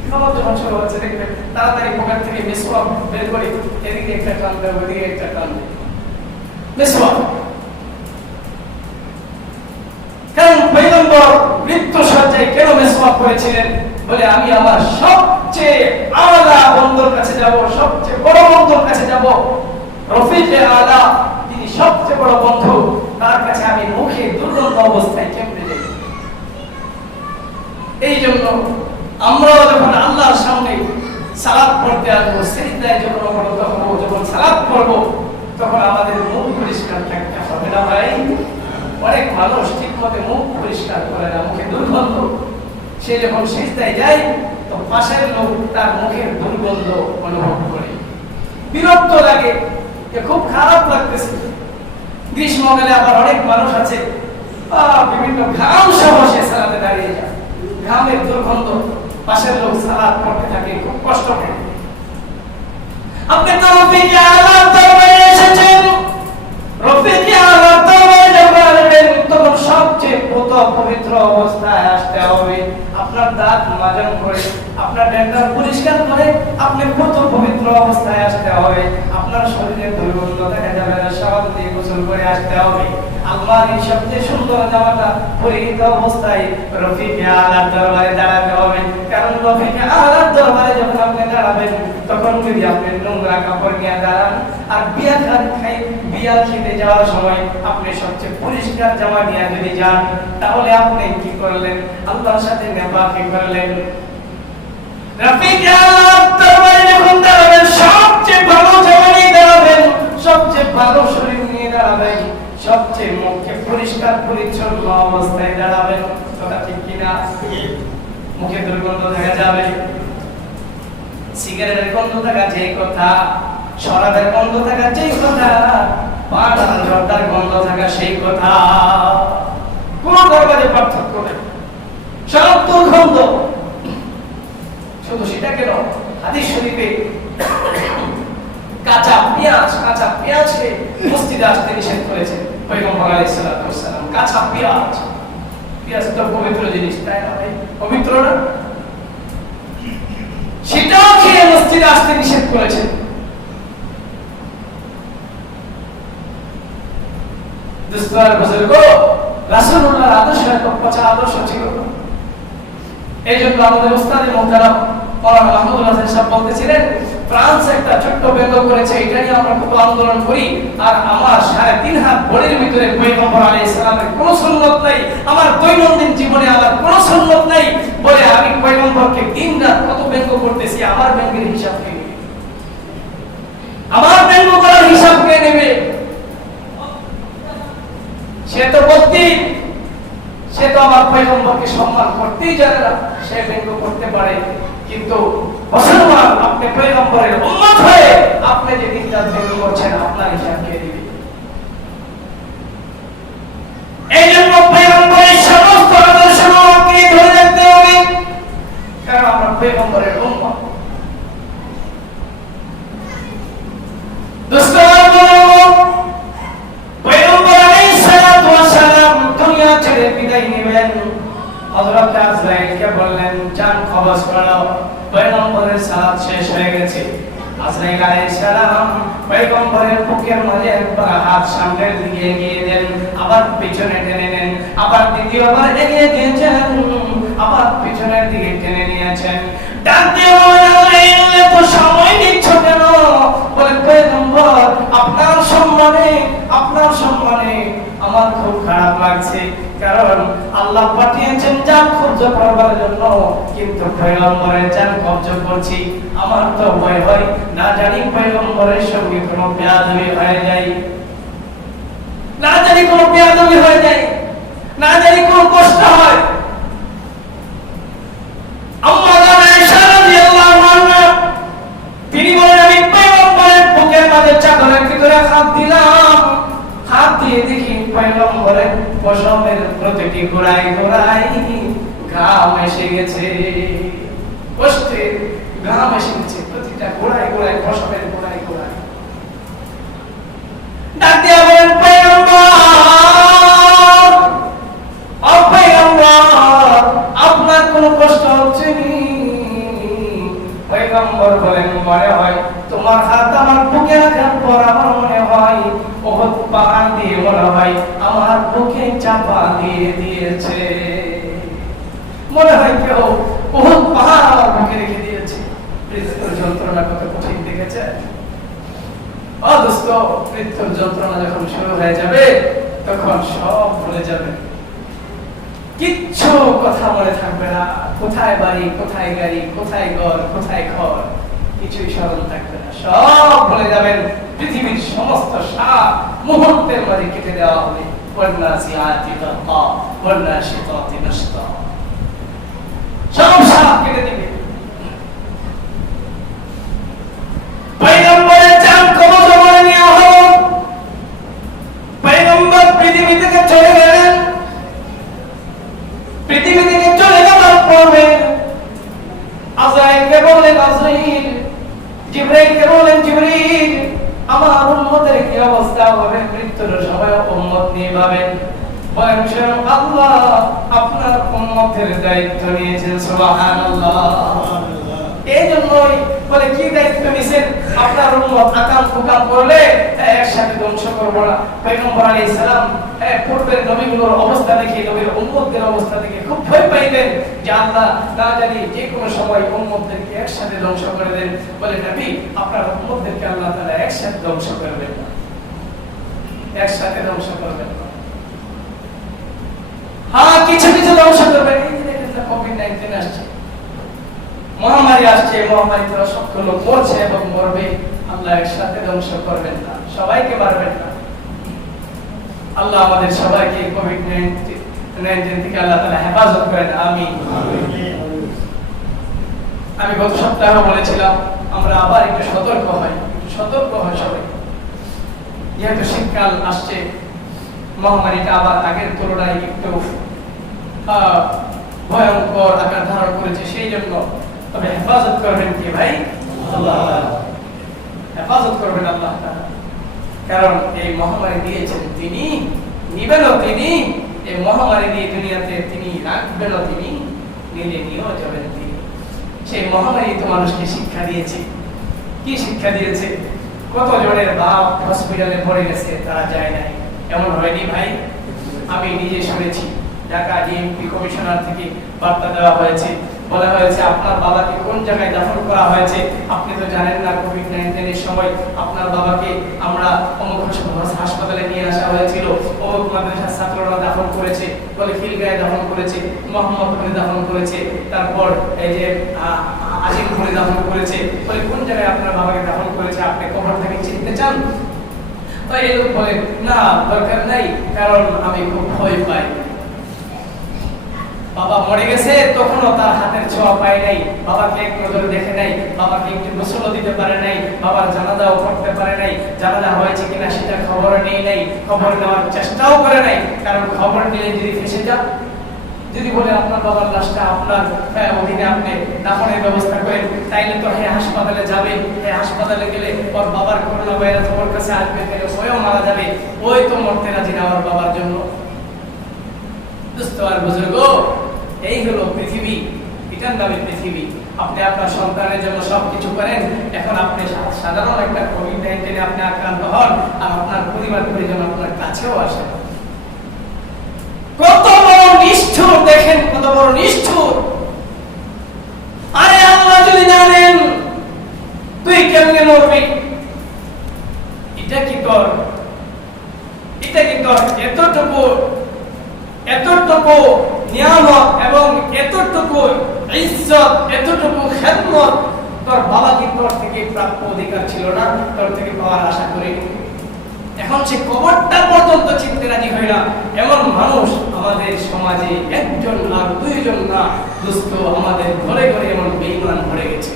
ইকামত যখন শুরু হচ্ছে, দেখবেন তাড়াতাড়ি পকেট থেকে মিসওয়াক বের করে এদিকে একটা টান দেয়, ওদিকে একটা টান দেয়। মিসওয়াক কারণ পয়গম্বর মৃত্যু সজ্জায় কেন মিসওয়াক করেছিলেন? বলে আমি আমার সবচেয়ে আলা বন্ধুর কাছে যাব, সবচেয়ে বড় বন্ধুর কাছে যাব, রফিকে আলা, তিনি সবচেয়ে বড় বন্ধু, তার কাছে আমি মুখে দুর্গন্ধ অবস্থায় কেমনে যাই। এই জন্য আমরা যখন আল্লাহর সামনে সালাত পড়তে আসবো, সিজদায় যখন অবনত হব, যখন সালাত পড়ব, তখন আমাদের মুখ পরিষ্কার থাকতে হবে না ভাই? অনেক মানুষ ঠিক মতো মুখ পরিষ্কার করে না, মুখে দুর্গন্ধ। সে যখন সিজদায় যায়, তো পাশের লোক তার মুখের দুর্গন্ধ অনুভব করে, বিরক্ত লাগে, যে খুব খারাপ লাগতেছে। গ্রীষ্মকালে আবার অনেক মানুষ আছে বিভিন্ন ঘাম সহ সে সালাতে দাঁড়িয়ে যায়, ঘামের দুর্গন্ধ, পাশের লোক সালাত পড়তে থাকে, খুব কষ্ট হয়। আপনি তো রফিকে আলার দরবারে এসেছেন, রফিকে আলার দরবারে যখন আসবেন, তখন সবচেয়ে পবিত্র অবস্থায় আসতে হবে। আপনার দাঁত মাজন করে, আপনার ডেন্টাল পরিষ্কার করে, আপনি পবিত্র অবস্থায় আসতে হবে। আপনার শরীরে দুর্গন্ধ দেখা যাবে না, সাবান দিয়ে গোসল করে আসতে হবে। আল্লাহর এই সবচেয়ে সুন্দর জামাটা পরিহিত অবস্থায় রফিকে আলার দরবারে দাঁড়াতে হবে। কারণ রফিকে আলার দরবারে যখন আপনি দাঁড়াবেন, তখন যদি আপনি নোংরা কাপড় নিয়ে দাঁড়ান, আর বিয়া খেতে যাওয়ার সময় আপনি সবচেয়ে পরিষ্কার জামা নিয়ে যদি যান, তাহলে আপনি কি করলেন? আল্লাহর সাথে নেপাকি করলেন। রফিকে আলার দরবারে যখন দাঁড়াবেন, সবচেয়ে ভালো জামা নিয়ে দাঁড়াবেন, সবচেয়ে ভালো শরীর নিয়ে দাঁড়াবেন, সবচেয়ে মুখে পরিষ্কার পরিচ্ছন্ন অবস্থায় দাঁড়াবেন। কথা ঠিক কিনা? মুখে দুর্গন্ধ দেখা যাবে, সিগারেটের গন্ধ থাকা যেই কথা, শরাবের গন্ধ থাকা যেই কথা, পান আর জর্দার গন্ধ থাকা সেই কথা, কোন দরবারে পার্থক্য নেই, সব দুর্গন্ধ। শুধু সেটা কেন, হাদিস শরীফে কাঁচা পেঁয়াজকে মসজিদে আসতে নিষেধ করেছেন পয়গম্বর আলাইহিস সালাতু ওয়াস সালাম। কাঁচা পেঁয়াজ তো পবিত্র জিনিস, তাই না ভাই? পবিত্র না? সেটাও খেয়ে মসজিদে আসতে নিষেধ করেছেন। দুস্তার বুজুর্গ, রাসূলুল্লাহর আদর্শ এত পচা আদর্শ ছিল। এই জন্য আমাদের উস্তাদ মুহতারাম মাওলানা মাহমুদুল হাসান সাহেব বলতেছিলেন, ফ্রান্স একটা ছোট্ট ব্যঙ্গ করেছে, এটা নিয়ে আমরা খুব আন্দোলন করি, আর আমার 3.5 হাত বডির ভিতরে পয়গম্বর আলাইহিস সালামের কোনো সুন্নাত নাই, আমার দৈনন্দিন জীবনে আমার কোনো সুন্নাত নাই, বলে আমি পয়গম্বরকে দিন-রাত কত ব্যঙ্গ করতেছি, আমার ব্যঙ্গের হিসাব কে নেবে? আমার ব্যঙ্গ করার হিসাব কে নেবে? সে তো সে তো আমার পয়গম্বরকে সম্মান করতেই জানে না, সে ব্যঙ্গ করতে পারে, কিন্তু মুসলমান আপনি পয়গম্বরের উম্মত হয়ে আপনি যে দিন-রাত ব্যঙ্গ করছেন, আপনার হিসাব কে দিবে? এই জন্য পয়গম্বরের সমস্ত আদর্শকে ধরে রাখতে হবে, কারণ আমরা পয়গম্বরের উম্মত। পয়গম্বর আলাইহিস সালাতু ওয়াস সালাম দুনিয়া ছেড়ে বিদায় নেবেন, হযরত আজরাইলকে বললেন, যান কবজ করো, পয়গম্বরের সালাত শেষ হয়ে গেছে। আজরাইল আলাইহিস সালাম পয়গম্বরের বুকের মাঝে একবার হাত সামনের দিকে এগিয়ে দেন, আবার পিছনে টেনে নেন, আবার দ্বিতীয়বার এগিয়ে দিয়েছেন, আবার পিছনের দিকে টেনে নিয়েছেন। ডাক দিয়ে বলেন, আজরাইল এত সময় নিচ্ছ কেন? বলে পয়গম্বর আছে, কারণ আল্লাহ পাঠিয়েছেন জান কবজ করবার জন্য, কিন্তু পয়গম্বরের জান কবজ করছি আমার তো ভয় হয় না জানি পয়গম্বরের সঙ্গে কোনো বেয়াদবি হয়ে যায়, না জানি কোনো বেয়াদবি হয়ে যায়, না জানি কোনো কষ্ট হয়। আম্মা জান আয়েশা রাদিয়াল্লাহু আনহা তিনি বলেন আমি পয়গম্বরের বুকের মাঝে চাদরের ভিতরে হাত দিলাম, হাত দিয়ে দেখি পয়গম্বরের পশমের প্রতিটি গোড়ায় গোড়ায় ঘাম এসে গেছে, কষ্টে ঘাম এসে গেছে প্রতিটা গোড়ায় গোড়ায়, পশমের গোড়ায় গোড়ায়। ডাক দিয়ে বলেন পয়গম্বর, ও পয়গম্বর আপনার কোনো কষ্ট হচ্ছে না? পয়গম্বর বলেন মনে হয় তোমার হাত আমার বুকে রাখার পর আমার মনে হয় ওহদ পাহাড় দিয়ে মনে হয় আমার বুকে চাপা দিয়ে দিয়েছে, মনে হয় কেউ ওহদ পাহাড় আমার বুকে রেখে দিয়েছে। মৃত্যুর যন্ত্রণা কত কঠিন দেখেছে? ও দোস্ত, মৃত্যুর যন্ত্রণা যখন শুরু হয়ে যাবে তখন সব ভুলে যাবে, কিচ্ছু কথা মনে থাকবে না, কোথায় বাড়ি, কোথায় গাড়ি, কোথায় ঘর, কোথায় ঘর, কিছুই স্মরণ থাকবে না, সব ভুলে যাবেন। পৃথিবীর সমস্ত সাপ মুহূর্তের মাঝে কেটে দেওয়া হবে। সব সাপ কেটে দিবে। পয়গম্বরের জান কবজ করে নেওয়া হলো, পয়গম্বর পৃথিবী থেকে চলে গেলেন। পৃথিবী থেকে চলে যাওয়ার পরে আজরাইলকে বললেন আজরাইল, জিবরাইলকে বললেন জিবরাইল আমার উম্মতের কি অবস্থা হবে মৃত্যুর সময়? উম্মত নিয়ে ভাবেন, বলেন স্বয়ং আল্লাহ আপনার উম্মতের দায়িত্ব নিয়েছেন। সুবহানাল্লাহ। এই জন্যই বলে কি দায়িত্ব নিছেন? আপনার উম্মত আকাম কুকাম করলে একসাথে ধ্বংস করব না। পয়গম্বর আলাইহিস সালাম পূর্বের নবীগুলোর অবস্থা দেখে, নবীর উম্মতদের অবস্থা দেখে খুব ভয় পাইতেন যে আল্লাহ না জানি যে কোনো সময় উম্মতদেরকে একসাথে ধ্বংস করে দেন। বলে নবী আপনার উম্মতদেরকে আল্লাহ তাআলা একসাথে ধ্বংস করবেন না, একসাথে ধ্বংস করবেন না। হ্যাঁ, কিছু কিছু ধ্বংস করবেন। এই যে দেখেন কোভিড-19 আসছে, মহামারী আসছে, মহামারীতে অসংখ্য লোক মরছে এবং মরবে, আল্লাহ একসাথে ধ্বংস করবেন না, সবাইকে মারবেন না। আল্লাহ আমাদের সবাইকে কোভিড-19 থেকে আল্লাহ তাআলা হেফাজত করেন, আমিন। আমি গত সপ্তাহে বলেছিলাম আমরা আবার একটু সতর্ক হই, সবাই। যেহেতু শীতকাল আসছে, মহামারীটা আবার আগের তুলনায় একটু ভয়ঙ্কর আকার ধারণ করেছে, সেই জন্য তবে হেফাজত করবেন কি ভাই? আল্লাহ হেফাজত করবেন আল্লাহ তাআলা, কারণ এই মহামারী দিয়েছেন তিনি, নিবেনও তিনি, এই মহামারী দিয়ে দুনিয়াতে তিনি রাখবেনও তিনি, নিলে নিয়েও যাবেন তিনি। সেই মহামারী তো মানুষকে শিক্ষা দিয়েছে। কি শিক্ষা দিয়েছে? কত জনের বাপ হসপিটালে পড়ে গেছে, তারা যায় নাই, এমন হয়নি ভাই? আমি নিজে শুনেছি, ঢাকা ডিএমপি কমিশনার থেকে বার্তা দেওয়া হয়েছে, বলা হয়েছে আপনার বাবাকে কোন জায়গায় দাফন করা হয়েছে আপনি তো জানেন না। কোভিড-19 এর সময় আপনার বাবাকে আমরা অমুক হাসপাতালে নিয়ে আসা হয়েছিল, অমুক মাদ্রাসার ছাত্ররা দাফন করেছে, বলে খিলগাঁয়ে দাফন করেছে, মোহাম্মদপুরে দাফন করেছে, তারপর এই যে আজিমপুরে দাফন করেছে, বলে কোন জায়গায় আপনার বাবাকে দাফন করেছে আপনি কবর থেকে চিনতে চান? তো এই লোক বলে না দরকার নাই, কারণ আমি খুব ভয় পাই। বাবা মরে গেছে, তখনও তার হাতের ছোঁয়া পায় নাই, বাবাকে এক নজরে দেখে নাই, বাবাকে একটু গোসল দিতে পারে নাই, বাবার জানাজাও পড়তে পারে নাই, জানাজা হয়েছে কিনা সেটা খবর নেই নাই, খবর নেওয়ার চেষ্টাও করে নাই, কারণ খবর নিলে যদি ফেসে যান, যদি বলে আপনার বাবার লাশটা আপনার অধীনে আপনি দাফনের ব্যবস্থা করেন, তাইলে তো হে হাসপাতালে যাবে, হে হাসপাতালে গেলে ওর বাবার করোনা ভাইরাস ওর কাছে আসবে, ওইও মারা যাবে, ওই তো মরতে রাজি না ওর বাবার জন্য। দোস্ত আর বুজুর্গ, এই হলো পৃথিবী, এটার নামে পৃথিবী। আপনি আপনার সন্তানের জন্য সবকিছু করেন, এখন আপনি সাধারণ একটা কোভিড-19 আপনি আক্রান্ত হন আর আপনার পরিবার পরিজন আপনার কাছেও আসে। কত বড় নিষ্ঠুর দেখেন, কত বড় নিষ্ঠুর। আরে আল্লাহ যদি জানেন তুই কেমনে মরবি, এটা কি তোর এতটুকু এতটুকু নিয়ামত এবং এতটুকু ইজ্জত, এতটুকু খেদমত তোর বাবা কি তোর থেকে প্রাপ্য অধিকার ছিল না, তোর থেকে পাওয়ার আশা করিনি। এখন সে কবরটা পর্যন্ত চিনতে রাজি হয় না। এমন মানুষ আমাদের সমাজে একজন আর দুইজন না দোস্ত, আমাদের ঘরে ঘরে এমন বেঈমান ভরে গেছে।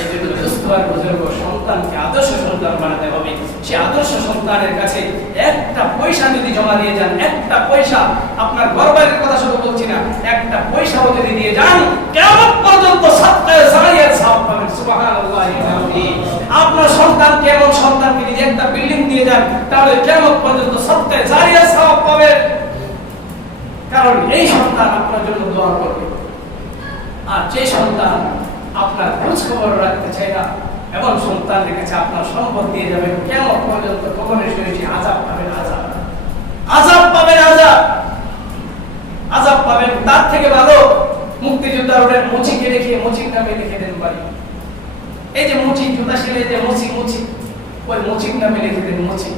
এই জন্য দোস্ত আর বুজুর্গ সন্তানকে আদর্শ সন্তান বানাতে হবে। সে আদর্শ সন্তানের কাছে একটা পয়সা যদি জমা দিয়ে যান, একটা পয়সা, আপনার ঘরবাড়ির কথা শুধু বলছি না, একটা পয়সাও যদি দিয়ে যান, কিয়ামত পর্যন্ত সাতটায় জারিয়ার সওয়াব পাবেন। সুবহানাল্লাহি ওয়া বিহামদিহি। আপনার সন্তানকে, এমন সন্তানকে যদি একটা বিল্ডিং দিয়ে যান, তাহলে কিয়ামত পর্যন্ত সাতটায় জারিয়ার সওয়াব পাবেন। কারণ এই সন্তান আপনার জন্য দোয়া করবে। আর যে সন্তান আপনার খোঁজ খবর রাখতে চায় না, এমন সন্তানের কাছে আপনার সম্পদ দিয়ে যাবেন, কিয়ামত পর্যন্ত কবরে শুয়ে আযাব পাবেন, আযাব পাবেন, আযাব পাবেন। তার থেকে ভালো মুক্তিযোদ্ধা রোডের মুচিকে রেখে মুচির নামে লিখে দেন বাড়ি। এই যে মুচি, জুতা সেলে যে মুচি, ওই মুচির নামে লিখে দেন মুচি।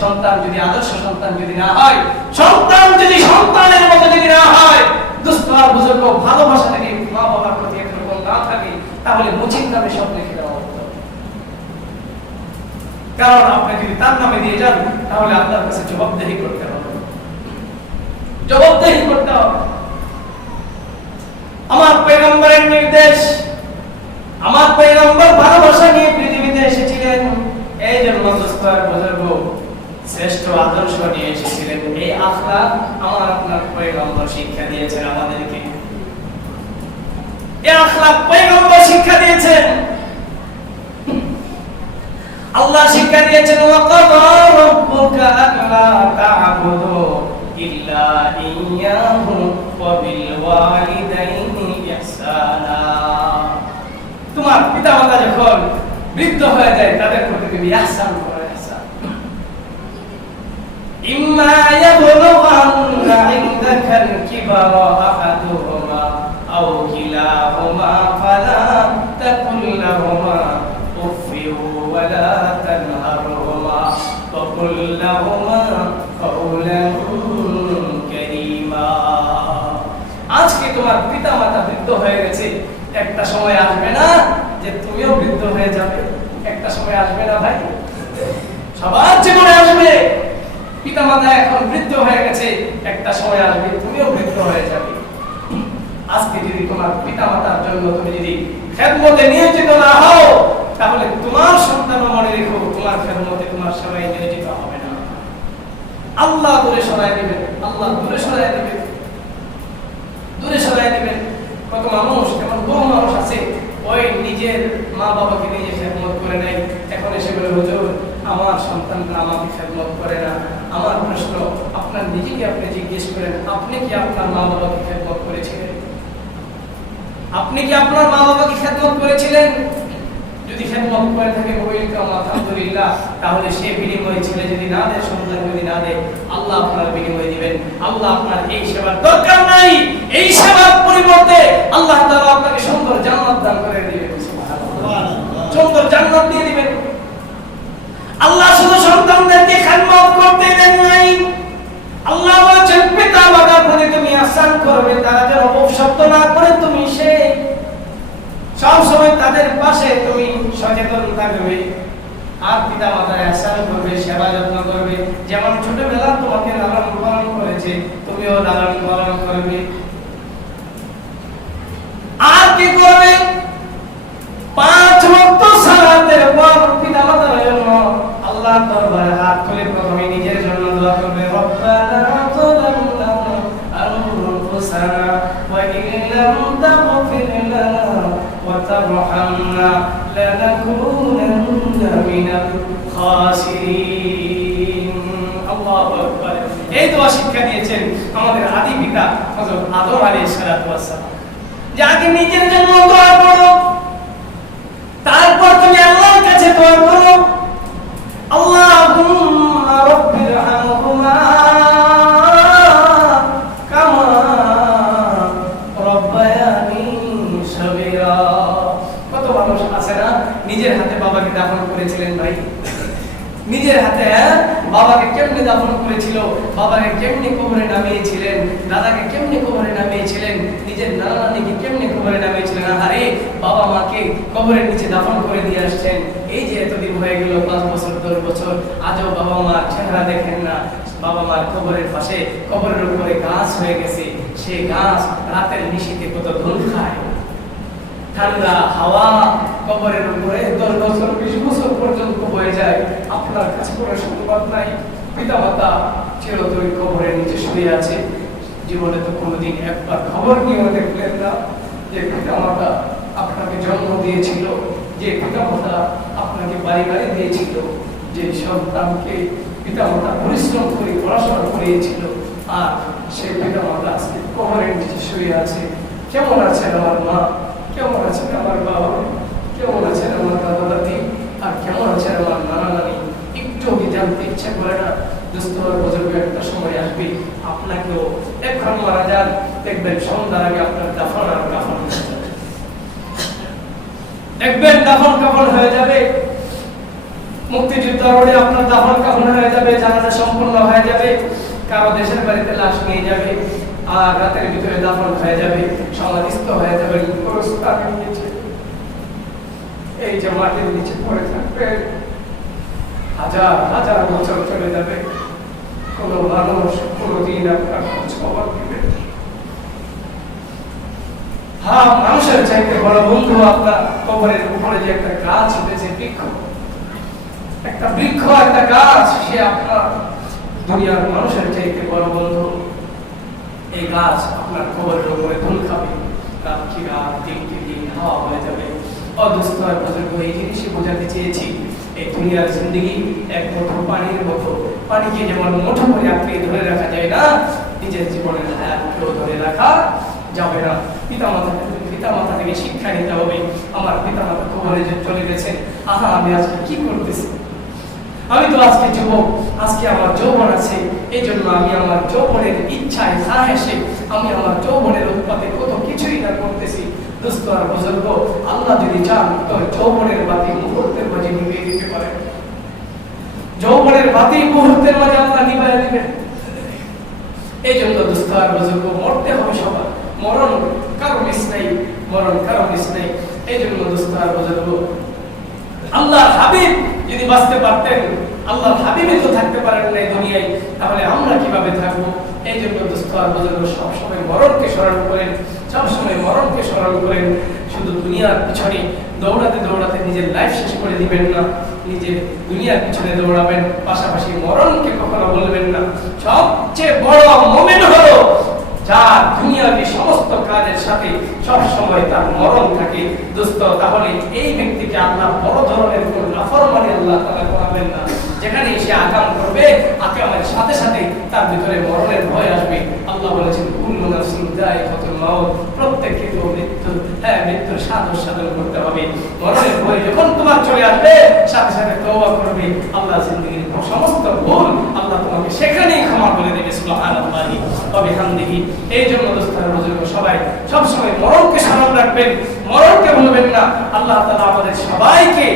সন্তান যদি আদর্শ সন্তান যদি না হয়, সন্তান যদি সন্তানের মতো যদি না হয়, দুস্থ আর বুজুর্গ ভালোবাসা থেকে মা বাবার প্রতি এরকম না থাকে, তাহলে মুচির নামে সব লিখে দেওয়া হতো। কারণ আপনি যদি তার নামে দিয়ে যান, তাহলে আপনার কাছে জবাবদেহি করতে হবে, জবাবদেহি করতে হবে। আমার পয়গম্বরের নির্দেশ, আমার পয়গম্বর ভালোবাসা নিয়ে পৃথিবীতে এসেছিলেন। এই জন্য দোস্ত আর বুজুর্গ শ্রেষ্ঠ আদর্শ নিয়ে এসেছিলেন। এই আখলাক আমার আপনার পয়গম্বর শিক্ষা দিয়েছেন আমাদেরকে। এই আখলাক পয়গম্বর শিক্ষা দিয়েছেন, আল্লাহ শিক্ষা দিয়েছেন। ওয়াকাদা রাব্বুকা আল্লা তা'বুদু ইল্লা ইয়্যাহু ওয়া বিল ওয়ালিদাইনি ইহসানা। তোমার পিতামাতা যখন বৃদ্ধ হয়ে যায়, তাদের প্রতি তুমি ইহসান করো। إما يبلغن عندك الكبر أحدهما أو كلاهما فلا تقل لهما أف ولا تنهرهما وقل لهما قولا كريما। আজকে তোমার পিতামাতা বৃদ্ধ হয়ে গেছে, একটা সময় আসবে না যে তুমিও বৃদ্ধ হয়ে যাবে? একটা সময় আসবে না ভাই? সবার জীবনে আসবে। পিতামাতা এখন বৃদ্ধ হয়ে গেছে, একটা সময় আসবে তুমিও বৃদ্ধ হয়ে যাবে। আজকে যদি তোমার পিতামাতার জন্য তুমি যদি খেদমতে নিয়োজিত না হও, তাহলে তোমার সন্তানও মনে রেখো তোমার খেদমতে, তোমার সেবায় নিয়োজিত হবে না। আল্লাহ দূরে সরায় দিবেন, আল্লাহ দূরে সরায় দিবেন, দূরে সরায় দিবেন। কত মানুষ, এমন বহু মানুষ আছে, ওই নিজের মা বাবাকে নিজে খেদমত করে নেয়, এখন এসে বলে হুজুর আমার সন্তানরা আমাকে খেদমত করে না। আমার প্রশ্ন, আপনার নিজেকে আপনি জিজ্ঞেস করেন, আপনি কি আপনার মা বাবাকে খেদমত করেছিলেন? আপনি কি আপনার মা বাবাকে খেদমত করেছিলেন? যদি খেদমত করে থাকে ওয়েলকাম, আলহামদুলিল্লাহ, তাহলে সে বিনিময় ছেলে যদি না দেয়, সন্তান যদি না দেয়, আল্লাহ আপনার বিনিময় দিবেন। আল্লাহ আপনার এই সেবার দরকার নাই, এই সেবার পরিবর্তে আল্লাহ তাআলা আপনাকে সুন্দর জান্নাত দান করে দিবেন। সুবহানাল্লাহ, সুন্দর জান্নাত দিয়ে দিবেন। আল্লাহ শুধু সন্তানদেরকে খেদমত করতে দেন নাই, আল্লাহ বলেছেন পিতা মাতার প্রতি তুমি ihsan করবে, তারা যেন অপশব্দ না করে, তুমি সে সব সময় তাদের পাশে তুমি সচেতন থাকবে। আর পিতা মাতার ihsan করবে, সেবা যত্ন করবে। যেমন ছোটবেলা তোমাকে লালন পালন করেছে, তুমিও লালন পালন করবে। আর কি করবে? 5 ওয়াক্ত সালাতের পর পিতা মাতার জন্য আল্লাহর দরবারে হাত তুলে প্রথমে নিজের জন্য দোয়া করবে। রব্বানা যালামনা আনফুসানা ওয়া ইন লাম তাগফির লানা ওয়া তারহামনা লানাকুনান্না মিনাল খাসিরিন। আল্লাহু আকবার। এই দোয়া শিক্ষা দিয়েছেন আমাদের আদি পিতা হযরত আদম আলাইহিস সালাতু ওয়াস সালাম। যে আগে নিজের জন্য দোয়া করো, তারপর তুমি আল্লাহর কাছে দোয়া করো। আল্লাহুম্মা রাব্বিরহামহুমা কামা রাব্বায়ানি সগীরা। কত মানুষ আছে না নিজের হাতে বাবাকে দাফন করেছিলেন ভাই? নিজের হাতে বাবাকে কেমনে দাফন করেছিল, বাবাকে কেমনে কবরে নামিয়েছিলেন, দাদাকে কেমনে কবরে নামিয়েছিলেন, নিজের নানা নানিকে কেমনে কবরে নামিয়েছিলেন। আরে বাবা মাকে কবরের নিচে দাফন করে দিয়ে আসছেন। এই যে এতদিন হয়ে গেল 5 বছর 10 বছর, আজও বাবা মার চেহারা দেখেন না। বাবা মার কবরের পাশে, কবরের উপরে গাছ হয়ে গেছে, সেই গাছ রাতের নিশীথে কত ধুল খায়। ঠান্ডা হাওয়া কবরের উপরে 10 বছর 20 বছর পর্যন্ত বয়ে যায়। আপনার কাছে কোনো সংবাদ নাই, পিতা মাতা চিরতরে কবরের নিচে শুয়ে আছে। জীবনে তো কোনোদিন একবার খবর নিয়েও দেখলেন না যে পিতা মাতা আপনাকে জন্ম দিয়েছিল, যে পিতা মাতা আপনাকে বাড়ি গাড়ি দিয়েছিল, যে সন্তানকে পিতা মাতা পরিশ্রম করে পড়াশোনা করিয়েছিল, আর সেই পিতা মাতা আজকে কবরের নিচে শুয়ে আছে। কেমন আছেন আমার মা, কেমন আছেন আমার বাবা, কেমন আছেন আমার দাদা দাদি, আর কেমন আছেন আমার নানা নানি? একটু জানতে ইচ্ছা করে না? দোস্ত বুজুর্গ একটা সময় আসবে, আপনাকেও এখন মারা যান, দেখবেন সন্ধ্যার আগে আপনার দাফন আর কাফন হয়ে যাবে। দেখবেন দাফন কাফন হয়ে যাবে, মুক্তিযুদ্ধ রোডে আপনার দাফন কাফন হয়ে যাবে, জানাজা সম্পূর্ণ হয়ে যাবে, কারো দেশের বাড়িতে লাশ নিয়ে যাবে, আর রাতের ভিতরে দাফন হয়ে যাবে, সমাধিস্থ হয়ে যাবে। এই যে মাটির নিচে পড়ে থাকবে, হাজার হাজার বছর চলে যাবে, কোন মানুষ কোনদিন আপনার খোঁজ খবর দিবে। হ্যাঁ, মানুষের চাইতে বড় বন্ধু আপনার কবরের উপরে যে একটা গাছ উঠেছে, বৃক্ষ, একটা বৃক্ষ, একটা গাছ, সে আপনার দুনিয়ার মানুষের চাইতে বড় বন্ধু। এই গাছ আপনার কবরের উপরে ধুল খাবে, রাত কি রাত, দিন কি দিন, হাওয়া হয়ে যাবে। অদুস্থ বুজুর্গ এই জিনিসই বোঝাতে চেয়েছি। এই দুনিয়ার জিন্দগি এক মুঠো পানির মতো, পানিকে যেমন মুঠো করে আঁকড়ে ধরে রাখা যায় না, নিজের জীবনের হায়াতকেও ধরে রাখা যাবে না। পিতা মাতা থেকে শিক্ষা নিতে হবে। আমার পিতা মাতা কবরে যে চলে গেছেন, আহা আমি আজকে কি করতেছি? আমি তো আজকে যুবক, আজকে আমার যৌবন আছে, এই জন্য আমি আমার যৌবনের ইচ্ছায় সাহসে, আমি আমার যৌবনের উৎপাতে কত কিছুই না করতেছি। দোস্ত আর বুজুর্গ, আল্লাহ যদি চান তো যৌবনের বাতি মুহূর্তের মাঝে নিভিয়ে দিতে পারেন। যৌবনের বাতি মুহূর্তের মাঝে আল্লাহ নিভিয়ে দিবেন। এই জন্য দোস্ত আর বুজুর্গ, মরতে হবে সবার, মরণ কারো মিস নাই, মরণ কারো মিস নাই। এই জন্য দোস্ত আর বুজুর্গ, আল্লাহর হাবিব যদি বাঁচতে পারতেন, আল্লাহর হাবিবই তো থাকতে পারেন না এই দুনিয়ায়, তাহলে আমরা কিভাবে থাকবো? এই জন্য দোস্ত আর বুজুর্গ, সবসময় মরণকে স্মরণ করেন, সবসময় মরণকে স্মরণ করেন। শুধু দুনিয়ার পিছনে দৌড়াতে দৌড়াতে নিজের লাইফ শেষ করে দিবেন না, নিজের দুনিয়ার পিছনে দৌড়াবেন, পাশাপাশি মরণকে কখনো বলবেন না। সবচেয়ে বড় মুমিন হলো যার দুনিয়াবি সমস্ত কাজের সাথে সব সময় তার মরণ থাকে। দোস্ত, তাহলে এই ব্যক্তিকে আল্লাহ বড় ধরনের কোন নাফরমানি আল্লাহ তাআলা করাবেন না। যেখানে সে আকাম করবে, আকামের সাথে সাথে তার ভিতরে মরণের ভয় আসবে। আল্লাহ বলেছেন, কুল্লু নাফসিন যায়িকাতুল মাউত, প্রত্যেককে তো মৃত্যুর স্বাদ সাধন করতে হবে। মরণের ভয় যখন তোমার চলে আসবে, সাথে সাথে তওবা করবে। আল্লাহ জিন্দেগীর সমস্ত ভুল আল্লাহ তোমাকে সেখানেই ক্ষমা করে দেবে। সুবহানাল্লাহি ওয়া বিহামদিহি। এই জন্য দোস্তার বুজুর্গ, সবাই সবসময় মরণকে স্মরণ রাখবেন, মরণকে ভুলবেন না। আল্লাহ তাআলা আমাদের সবাইকে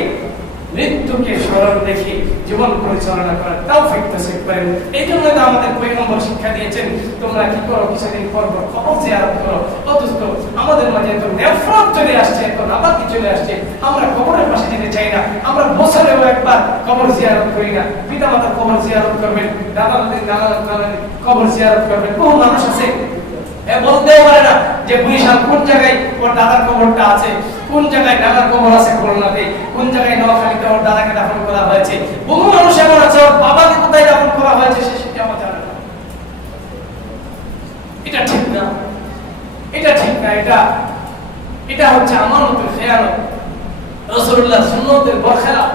মৃত্যুকে স্মরণ রেখে জীবন পরিচালনা করার তৌফিক নসিব করেন। এই জন্য তো আমাদের পয়গম্বর শিক্ষা দিয়েছেন, তোমরা কি করো, কিছুদিন পর পর কবর জিয়ারত করো। অথচ আমাদের মাঝে তো নেফরত চলে আসছে, তো নাপাকি চলে আসছে, আমরা কবরের পাশে যেতে চাই না। আমরা বছরেও একবার কবর জিয়ারত করি না। পিতা মাতার কবর জিয়ারত করবেন, দাদা দাদির কবর জিয়ারত করবেন। বহু মানুষ আছে বলতেও পারে না যে বরিশাল কোন জায়গায় ওর দাদার কবরটা আছে, কোন জায়গায় দাদার কবর আছে খুলনাতে, কোন জায়গায় নোয়াখালীতে ওর দাদাকে দাফন করা হয়েছে। বহু মানুষ এমন আছে ওর বাবাকে কোথায় দাফন করা হয়েছে সেটাও জানে না। এটা ঠিক না, এটা ঠিক না। এটা হচ্ছে আমানতের খেয়ানত, রাসূলুল্লাহ সুন্নতের বরখেলাফ।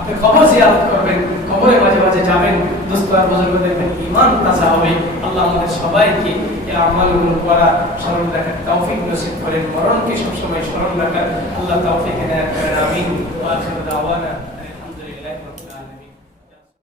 আপনি কবর জিয়ারত করবেন, কবরে মাঝে মাঝে যাবেন, দোস্ত আর বুজুর্গ, দেখবেন ঈমান তাজা হবে। আল্লাহ আমাদের সবাইকে এই আমলগুলো করা, স্মরণ রাখার তৌফিক নসিব করেন। মরণকে সবসময় স্মরণ রাখার আল্লাহ তৌফিক এনায়েত করেন। আমিন। ওয়া আখিরু দাওয়ানা।